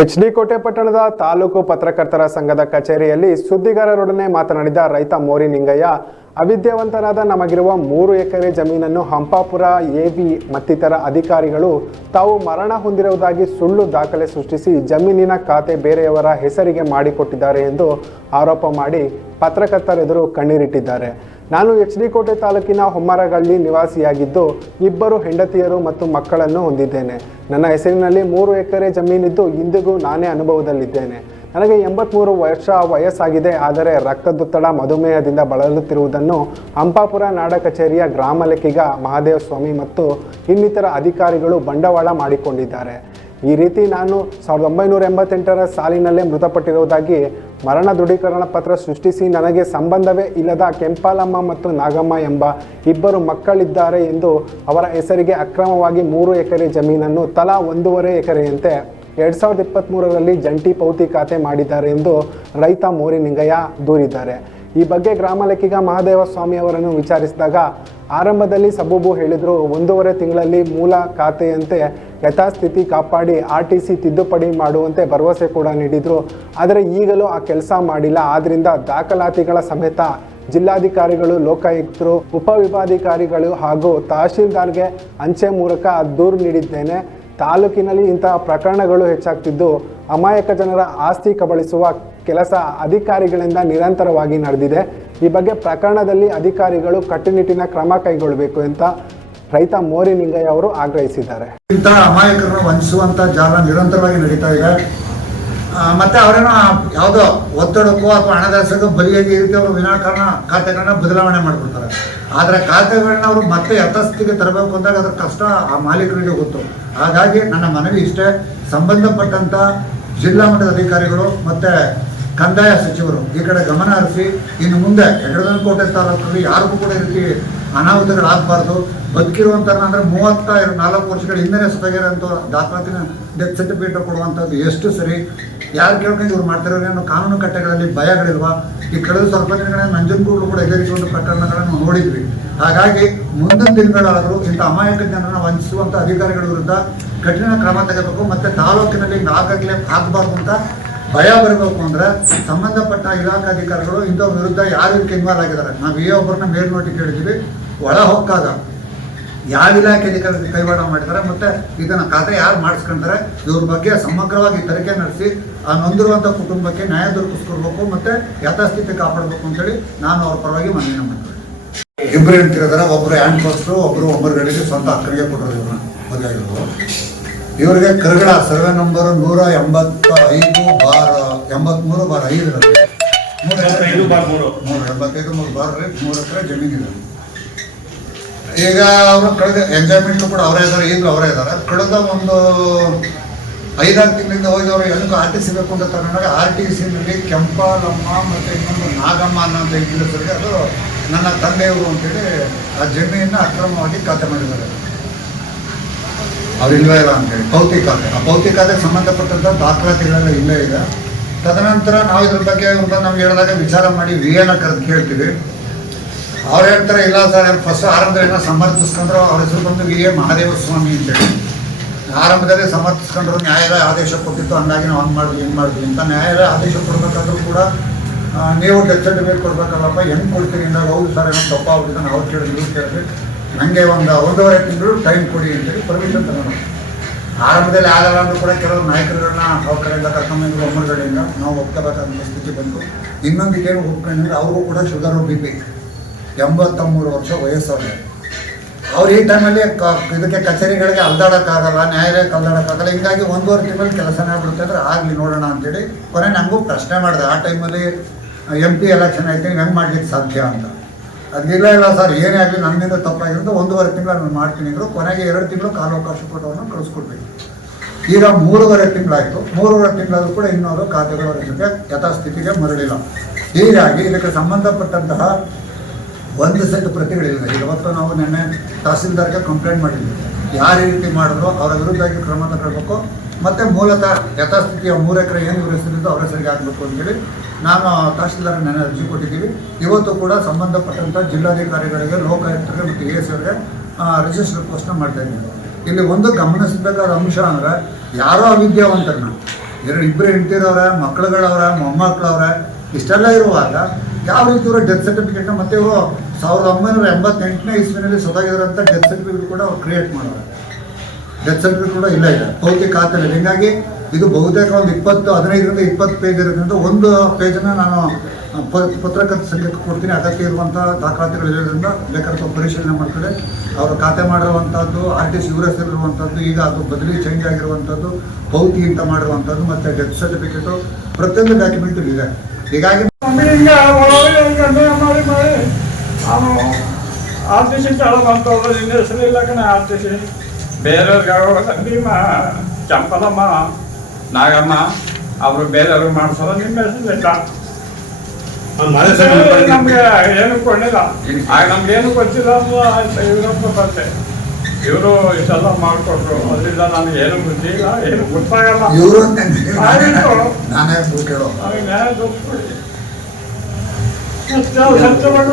H D. ಕೋಟೆ ಪಟ್ಟಣದ ತಾಲೂಕು ಪತ್ರಕರ್ತರ ಸಂಘದ ಕಚೇರಿಯಲ್ಲಿ ಸುದ್ದಿಗಾರರೊಡನೆ ಮಾತನಾಡಿದ ರೈತ ಮೋರಿ ನಿಂಗಯ್ಯ, ಅವಿದ್ಯಾವಂತರಾದ ನಮಗಿರುವ 3 ಎಕರೆ ಜಮೀನನ್ನು ಹಂಪಾಪುರ ಎ.ವಿ. ಮತ್ತಿತರ ಅಧಿಕಾರಿಗಳು ತಾವು ಮರಣ ಹೊಂದಿರುವುದಾಗಿ ಸುಳ್ಳು ದಾಖಲೆ ಸೃಷ್ಟಿಸಿ ಜಮೀನಿನ ಖಾತೆ ಬೇರೆಯವರ ಹೆಸರಿಗೆ ಮಾಡಿಕೊಟ್ಟಿದ್ದಾರೆ ಎಂದು ಆರೋಪ ಮಾಡಿ ಪತ್ರಕರ್ತರೆದುರು ಕಣ್ಣೀರಿಟ್ಟಿದ್ದಾರೆ. ನಾನು ಎಚ್.ಡಿ. ಕೋಟೆ ತಾಲೂಕಿನ ಹೊಮ್ಮರಗಳ್ಳಿ ನಿವಾಸಿಯಾಗಿದ್ದು 2 ಹೆಂಡತಿಯರು ಮತ್ತು ಮಕ್ಕಳನ್ನು ಹೊಂದಿದ್ದೇನೆ. ನನ್ನ ಹೆಸರಿನಲ್ಲಿ 3 ಎಕರೆ ಜಮೀನಿದ್ದು ಇಂದಿಗೂ ನಾನೇ ಅನುಭವದಲ್ಲಿದ್ದೇನೆ. ನನಗೆ 83 ವರ್ಷ ವಯಸ್ಸಾಗಿದೆ. ಆದರೆ ರಕ್ತದೊತ್ತಡ ಮಧುಮೇಹದಿಂದ ಬಳಲುತ್ತಿರುವುದನ್ನು ಹಂಪಾಪುರ ನಾಡ ಕಚೇರಿಯ ಗ್ರಾಮ ಲೆಕ್ಕಿಗ ಮಹಾದೇವ ಸ್ವಾಮಿ ಮತ್ತು ಇನ್ನಿತರ ಅಧಿಕಾರಿಗಳು ಬಂಡವಾಳ ಮಾಡಿಕೊಂಡಿದ್ದಾರೆ. ಈ ರೀತಿ ನಾನು 1988ರ ಸಾಲಿನಲ್ಲೇ ಮೃತಪಟ್ಟಿರುವುದಾಗಿ ಮರಣ ದೃಢೀಕರಣ ಪತ್ರ ಸೃಷ್ಟಿಸಿ ನನಗೆ ಸಂಬಂಧವೇ ಇಲ್ಲದ ಕೆಂಪಾಲಮ್ಮ ಮತ್ತು ನಾಗಮ್ಮ ಎಂಬ 2 ಮಕ್ಕಳಿದ್ದಾರೆ ಎಂದು ಅವರ ಹೆಸರಿಗೆ ಅಕ್ರಮವಾಗಿ 3 ಎಕರೆ ಜಮೀನನ್ನು ತಲಾ 1.5 ಎಕರೆಯಂತೆ 2023ರಲ್ಲಿ ಜಂಟಿ ಪೌತಿ ಖಾತೆ ಮಾಡಿದ್ದಾರೆ ಎಂದು ರೈತ ಮೋರಿ ನಿಂಗಯ್ಯ ದೂರಿದ್ದಾರೆ. ಈ ಬಗ್ಗೆ ಗ್ರಾಮ ಲೆಕ್ಕಿಗ ಮಹಾದೇವ ಸ್ವಾಮಿ ಅವರನ್ನು ವಿಚಾರಿಸಿದಾಗ ಆರಂಭದಲ್ಲಿ ಸಬೂಬು ಹೇಳಿದರು. 1.5 ತಿಂಗಳಲ್ಲಿ ಮೂಲ ಖಾತೆಯಂತೆ ಯಥಾಸ್ಥಿತಿ ಕಾಪಾಡಿ RTC ತಿದ್ದುಪಡಿ ಮಾಡುವಂತೆ ಭರವಸೆ ಕೂಡ ನೀಡಿದರು. ಆದರೆ ಈಗಲೂ ಆ ಕೆಲಸ ಮಾಡಿಲ್ಲ. ಆದ್ದರಿಂದ ದಾಖಲಾತಿಗಳ ಸಮೇತ ಜಿಲ್ಲಾಧಿಕಾರಿಗಳು, ಲೋಕಾಯುಕ್ತರು, ಉಪವಿಭಾಗಾಧಿಕಾರಿಗಳು ಹಾಗೂ ತಹಶೀಲ್ದಾರ್ಗೆ ಅಂಚೆ ಮೂಲಕ ದೂರು ನೀಡಿದ್ದೇನೆ. ತಾಲೂಕಿನಲ್ಲಿ ಇಂತಹ ಪ್ರಕರಣಗಳು ಹೆಚ್ಚಾಗ್ತಿದ್ದು ಅಮಾಯಕ ಜನರ ಆಸ್ತಿ ಕಬಳಿಸುವ ಕೆಲಸ ಅಧಿಕಾರಿಗಳಿಂದ ನಿರಂತರವಾಗಿ ನಡೆದಿದೆ. ಈ ಬಗ್ಗೆ ಪ್ರಕರಣದಲ್ಲಿ ಅಧಿಕಾರಿಗಳು ಕಟ್ಟುನಿಟ್ಟಿನ ಕ್ರಮ ಕೈಗೊಳ್ಳಬೇಕು ಅಂತ ರೈತ ಮೋರಿ ನಿಂಗಯ್ಯ ಅವರು ಆಗ್ರಹಿಸಿದ್ದಾರೆ. ಇಂತಹ ಅಮಾಯಕರನ್ನು ವಂಚಿಸುವಂತ ಜಾಲ ನಿರಂತರವಾಗಿ ನಡೀತಾ ಇದೆ. ಮತ್ತೆ ಅವರನ್ನ ಯಾವುದೋ ಒತ್ತಡಕ್ಕೋ ಅಥವಾ ಹಣದಾಸೆಗೋ ಬಲಿಯಾಗಿ ಈ ರೀತಿ ಅವರು ವಿನಾಕಾರಣ ಖಾತೆಗಳನ್ನ ಬದಲಾವಣೆ ಮಾಡ್ಕೊಳ್ತಾರೆ. ಆದರೆ ಖಾತೆಗಳನ್ನ ಅವರು ಮತ್ತೆ ಯಥಾಸ್ಥಿತಿಗೆ ತರಬೇಕು ಅಂದಾಗ ಅದರ ಕಷ್ಟ ಆ ಮಾಲೀಕರಿಗೆ ಗೊತ್ತು. ಹಾಗಾಗಿ ನನ್ನ ಮನವಿ ಇಷ್ಟೇ, ಸಂಬಂಧಪಟ್ಟಂತ ಜಿಲ್ಲಾ ಮಟ್ಟದ ಅಧಿಕಾರಿಗಳು ಮತ್ತೆ ಕಂದಾಯ ಸಚಿವರು ಈ ಕಡೆ ಗಮನ ಹರಿಸಿ ಇನ್ನು ಮುಂದೆ ಯಡಗನಕೋಟೆ ತಾಲೂಕಲ್ಲಿ ಯಾರಿಗೂ ಕೂಡ ಈ ರೀತಿ ಅನಾಹುತಗಳಾಗಬಾರ್ದು. ಬದುಕಿರುವಂತ ಅಂದರೆ 34 ವರ್ಷಗಳ ಹಿಂದೆ ಸೊತಗಿರೋಂಥ ದಾಖಲಾತಿನ ಡೆತ್ ಸರ್ಟಿಫಿಕೇಟ್ ಕೊಡುವಂಥದ್ದು ಎಷ್ಟು ಸರಿ? ಯಾರು ಕೇಳ್ಕೊಂಡು ಇವ್ರು ಮಾಡ್ತಿರೋದೇನು? ಕಾನೂನು ಕಟ್ಟೆಗಳಲ್ಲಿ ಭಯಗಳಿಲ್ವಾ? ಈ ಕಳೆದ ಸ್ವಲ್ಪ ದಿನಗಳಲ್ಲಿ ನಂಜನಗೂಡು ಕೂಡ ಎದುರಿಸುವಂಥ ಪ್ರಕರಣಗಳನ್ನು ನೋಡಿದ್ವಿ. ಹಾಗಾಗಿ ಮುಂದಿನ ದಿನಗಳಾದರೂ ಇಂಥ ಅಮಾಯಕ ಜನರನ್ನು ವಂಚಿಸುವಂಥ ಅಧಿಕಾರಿಗಳ ವಿರುದ್ಧ ಕಠಿಣ ಕ್ರಮ ತೆಗೆಬೇಕು. ಮತ್ತು ತಾಲೂಕಿನಲ್ಲಿ ಆಗಾಗಲೇ ಆಗಬಾರ್ದು ಅಂತ ಭಯ ಬರಬೇಕು ಅಂದರೆ ಸಂಬಂಧಪಟ್ಟ ಇಲಾಖಾಧಿಕಾರಿಗಳು ಇಂಥವ್ರ ವಿರುದ್ಧ ಯಾರು ಇದಕ್ಕೆ ಇನ್ವಾಲ್ವ್ ಆಗಿದ್ದಾರೆ. ನಾವು ಒಬ್ಬರನ್ನ ಮೇಲ್ನೋಟಿ ಕೇಳಿದ್ದೀವಿ. ಒಳ ಹೊಕ್ಕಾಗ ಯಾವ ಇಲಾಖೆ ಅಧಿಕಾರಿ ಕೈವಾಡ ಮಾಡಿದ್ದಾರೆ ಮತ್ತು ಇದನ್ನು ಖಾತೆ ಯಾರು ಮಾಡಿಸ್ಕೊಂತಾರೆ, ಇವ್ರ ಬಗ್ಗೆ ಸಮಗ್ರವಾಗಿ ತನಿಖೆ ನಡೆಸಿ ಆ ನೊಂದಿರುವಂಥ ಕುಟುಂಬಕ್ಕೆ ನ್ಯಾಯ ದೊರಕಿಸ್ಕೊಡ್ಬೇಕು ಮತ್ತು ಯಥಾಸ್ಥಿತಿ ಕಾಪಾಡಬೇಕು ಅಂತೇಳಿ ನಾನು ಅವ್ರ ಪರವಾಗಿ ಮನವಿನ ಮಾಡ್ತೀನಿ. 2 ಹೆಂಡ್ತಿರಿದ್ದಾರೆ. ಒಬ್ಬರು ಹ್ಯಾಂಡ್ ಪೋಸ್ಟರು, ಒಬ್ಬರು ಒಬ್ಬರುಗಳಿಗೆ ಸ್ವಂತ ಅಕ್ಕರಿಗೆ ಕೊಟ್ಟರು. ಇವ್ರನ್ನ ಮದುವೆ ಆಗಿರೋದು. ಇವರಿಗೆ ಕರಗಡ ಸರ್ವೆ ನಂಬರ್ 185/83/5 3 ಎಕರೆ ಜಮೀನಿದೆ. ಈಗ ಅವರು ಕಳೆದ ಎಂಜಾಯ್ಮೆಂಟ್ ಕೂಡ ಅವರೇ ಇದ್ದಾರೆ, ಈಗಲೂ ಅವರೇ ಇದ್ದಾರೆ. ಕಳೆದ ಒಂದು 5-6 ತಿಂಗಳಿಂದ ಹೋಗಿ ಅವರು ಎಲ್ಲಕ್ಕೂ RTC ಬೇಕು ಅಂತ ತಗೊಂಡಾಗ RTCನಲ್ಲಿ ಕೆಂಪಾಲಮ್ಮ ಮತ್ತು ಇನ್ನೊಂದು ನಾಗಮ್ಮ ಅನ್ನೋಂಥ ಹೆಸರಿಗೆ ಅದು ನನ್ನ ತಂದೆಯವರು ಅಂತೇಳಿ ಆ ಜಮೀನನ್ನ ಅಕ್ರಮವಾಗಿ ಖಾತೆ ಮಾಡಿದ್ದಾರೆ. ಅವ್ರು ಇಲ್ಲವೇ ಇಲ್ಲ ಅಂತೇಳಿ ಪೌತಿ ಖಾತೆ. ಆ ಪೌತಿ ಖಾತೆಗೆ ಸಂಬಂಧಪಟ್ಟಂಥ ದಾಖಲಾತಿಗಳೆಲ್ಲ ಇಲ್ಲೇ ಇದೆ. ತದನಂತರ ನಾವು ಇದ್ರ ಬಗ್ಗೆ ನಮ್ಗೆ ಹೇಳಿದಾಗ ವಿಚಾರ ಮಾಡಿ VAನ ಕರೆದು ಕೇಳ್ತೀವಿ. ಅವ್ರು ಹೇಳ್ತಾರೆ ಇಲ್ಲ ಸರ್, ಫಸ್ಟ್ ಆರಂಭದಲ್ಲಿ ಸಮರ್ಥಿಸ್ಕೊಂಡ್ರು. ಅವ್ರ ಹೆಸರು ಬಂದು VA ಮಹಾದೇವ ಸ್ವಾಮಿ ಅಂತೇಳಿ. ಆರಂಭದಲ್ಲಿ ಸಮರ್ಥಿಸ್ಕೊಂಡ್ರು. ನ್ಯಾಯಾಲಯ ಆದೇಶ ಕೊಟ್ಟಿತ್ತು, ಹಂಗಾಗಿ ನಾವು ಹಂಗೆ ಮಾಡಿದ್ವಿ ಹಿಂಗೆ ಮಾಡಿದ್ವಿ ಅಂತ. ನ್ಯಾಯಾಲಯ ಆದೇಶ ಕೊಡಬೇಕಾದ್ರೂ ಕೂಡ ನೀವು ಡೆತ್ ಸರ್ಟಿಫಿಕೇಟ್ ಕೊಡ್ಬೇಕಲ್ಲಪ್ಪ, ಹೆಂಗೆ ಕೊಡ್ತೀವಿ ಅಂದಾಗ ಹೌದು ಸರ್ ಏನೋ ತಪ್ಪಾಗ್ಬಿಟ್ಟು ನಾವು ಕೇಳಿದ್ವಿ ನನಗೆ ಒಂದು 1.5 ತಿಂಗಳು ಟೈಮ್ ಕೊಡಿ ಅಂತೇಳಿ ಪರ್ಮಿಷನ್ ತಗೊಂಡು. ಆರಂಭದಲ್ಲಿ ಆಗಲ್ಲ ಅಂದ್ರೂ ಕೂಡ ಕೆಲವು ನಾಯಕರುಗಳನ್ನ ಅವ್ರ ಕಡೆಯಿಂದ ಕರ್ಕೊಂಡ್ಬಂದ್ರು, ಒಮ್ಮರುಗಳಿಂದ ನಾವು ಒಪ್ಕೋಬೇಕಾದ ಸ್ಥಿತಿ ಬಂತು. ಇನ್ನೊಂದಿಗೇನು ಒಪ್ಕೊಂಡ್ರೆ ಅವ್ರಿಗೂ ಕೂಡ ಶುಗರು BP 83 ವರ್ಷ ವಯಸ್ಸವ್ರೆ. ಅವ್ರು ಈ ಟೈಮಲ್ಲಿ ಇದಕ್ಕೆ ಕಚೇರಿಗಳಿಗೆ ಅಲ್ದಾಡೋಕ್ಕಾಗಲ್ಲ, ನ್ಯಾಯಾಲಯಕ್ಕೆ ಅಲ್ದಾಡೋಕ್ಕಾಗಲ್ಲ. ಹಿಂಗಾಗಿ 1.5 ತಿಂಗಳಲ್ಲಿ ಕೆಲಸನೇ ಆಗ್ಬಿಡುತ್ತೆ. ಅಂದರೆ ಆಗಲಿ ನೋಡೋಣ ಅಂತೇಳಿ ಕೊನೆ ನನಗೂ ಪ್ರಶ್ನೆ ಮಾಡಿದೆ. ಆ ಟೈಮಲ್ಲಿ MP ಎಲೆಕ್ಷನ್ ಆಯ್ತು, ಹೆಂಗೆ ಮಾಡ್ಲಿಕ್ಕೆ ಸಾಧ್ಯ ಅಂತ. ಅದಿಲ್ಲ ಇಲ್ಲ ಸರ್, ಏನೇ ಆಗಲಿ ನನ್ನಿಂದ ತಪ್ಪಾಗಿರೋದು 1.5 ತಿಂಗಳು ನಾನು ಮಾಡ್ತೀನಿ ಅಂದರು. ಕೊನೆಗೆ 2 ತಿಂಗಳು ಕಾಲಾವಕಾಶ ಕೊಟ್ಟವ್ರನ್ನ ಕಳಿಸ್ಕೊಡ್ಬೇಕು. ಈಗ 3.5 ತಿಂಗಳಾಯಿತು. 3.5 ತಿಂಗಳಾದರೂ ಕೂಡ ಇನ್ನೊಂದು ಖಾತೆಗಳ ಜೊತೆ ಯಥಾಸ್ಥಿತಿಗೆ ಮರಳಿಲ್ಲ. ಹೀಗಾಗಿ ಇದಕ್ಕೆ ಸಂಬಂಧಪಟ್ಟಂತಹ 1 ಸೆಟ್ ಪ್ರತಿಗಳಿಲ್ಲ. ಇವತ್ತು ನಾವು ನಿನ್ನೆ ತಹಸೀಲ್ದಾರ್ಗೆ ಕಂಪ್ಲೇಂಟ್ ಮಾಡಿದ್ವಿ. ಯಾರು ಈ ರೀತಿ ಮಾಡಿದ್ರು ಅವರ ವಿರುದ್ಧವಾಗಿ ಕ್ರಮ ತಗೊಳ್ಬೇಕು. ಮತ್ತು ಮೂಲತಃ ಯಥಾಸ್ಥಿತಿಯ 3 ಎಕರೆ ಏನು ಇವ್ರ ಹೆಸರಿದ್ದು ಅವರ ಹೆಸರಿಗೆ ಆಗಬೇಕು ಅಂತೇಳಿ ನಾನು ತಹಸೀಲ್ದಾರ್ ನೆನೆ ಅರ್ಜಿ ಕೊಟ್ಟಿದ್ದೀವಿ. ಇವತ್ತು ಕೂಡ ಸಂಬಂಧಪಟ್ಟಂಥ ಜಿಲ್ಲಾಧಿಕಾರಿಗಳಿಗೆ, ಲೋಕಾಯುಕ್ತರಿಗೆ ಮತ್ತು AS ಅವರಿಗೆ ರಿಜಿಸ್ಟರ್ ಪೋಸ್ಟ್ನ ಮಾಡ್ತಾ ಇದ್ದೀವಿ. ಇಲ್ಲಿ ಒಂದು ಗಮನಿಸಬೇಕಾದ ಅಂಶ ಅಂದರೆ ಯಾರೋ ಅವಿದ್ಯಾವಂತರನ್ನ ಇಬ್ಬರು ಹೆಂಡ್ತಿರವ್ರೆ, ಮಕ್ಕಳುಗಳವ್ರೆ, ಮೊಮ್ಮಕ್ಕಳವ್ರೆ, ಇಷ್ಟೆಲ್ಲ ಇರುವಾಗ ಯಾವ ರೀತಿ ಇವರು ಡೆತ್ ಸರ್ಟಿಫಿಕೇಟ್ನ ಮತ್ತೆ ಇವರು 1988ನೇ ಇಸ್ವಿನಲ್ಲಿ ಸೊದಾಗಿರೋಂಥ ಡೆತ್ ಸರ್ಟಿಫಿಕೇಟ್ ಕೂಡ ಅವ್ರು ಕ್ರಿಯೇಟ್ ಮಾಡೋರು. ಡೆತ್ ಸರ್ಟಿಫಿಕೇಟ್ ಕೂಡ ಇಲ್ಲ ಇದೆ ಭೌತಿಕ ಖಾತೆಯಲ್ಲಿ. ಹೀಗಾಗಿ ಇದು ಬಹುತೇಕ ಒಂದು 15ರಿಂದ 20 ಪೇಜ್ ಇರೋದ್ರಿಂದ ಒಂದು ಪೇಜನ್ನು ನಾನು ಪತ್ರಕರ್ತರ ಸಂಘಕ್ಕೆ ಕೊಡ್ತೀನಿ. ಅಗತ್ಯ ಇರುವಂಥ ದಾಖಲಾತಿಗಳು ಇರೋದ್ರಿಂದ ಬೇಕಾದ್ರೆ ಪರಿಶೀಲನೆ ಮಾಡ್ತಾರೆ. ಅವರು ಖಾತೆ ಮಾಡಿರುವಂಥದ್ದು, RTC ಇವರ ಹೆಸರಿರುವಂಥದ್ದು, ಈಗ ಅದು ಬದಲಿ ಚೇಂಜ್ ಆಗಿರುವಂಥದ್ದು, ಭೌತಿ ಅಂತ ಮಾಡಿರುವಂಥದ್ದು ಮತ್ತು ಡೆತ್ ಸರ್ಟಿಫಿಕೇಟು ಪ್ರತಿಯೊಂದು ಡಾಕ್ಯುಮೆಂಟು ಇದೆ. ಹೀಗಾಗಿ RTC ಬಂತವ್ರು ನಿನ್ನ ಹೆಸರಿಲ್ಲ ಕಣ. RTC ಬೇರೆಯವ್ರಿಗೆ ಸಂದೀಮ, ಚಂಪಲಮ್ಮ, ನಾಗಮ್ಮ ಅವರು ಬೇರೆಯವ್ರಿಗೆ ಮಾಡಿಸೋದು ನಿಮ್ಮ ಹೆಸರಿಲ್ಲ. ನಮ್ಗೆ ಏನು ಕೊಂಡಿಲ್ಲ, ಆಗ ನಮ್ಗೇನು ಗೊತ್ತಿಲ್ಲ ಅಂತ ಇವರೊಬ್ಬ ಬಂದೆ. ಇವರು ಇಷ್ಟೆಲ್ಲ ಮಾಡಿಕೊಟ್ರು. ಅದರಿಂದ ನನಗೆ ಏನು ಬುದ್ಧಿ ಇಲ್ಲ, ಏನು ಗೊತ್ತಾಗಲ್ಲ. ಇವರು ನಾನೇ ಕೇಳೋ ನ್ಯಾಯ ದೊಡ್ಡ ಸತ್ಯವಾಗಿ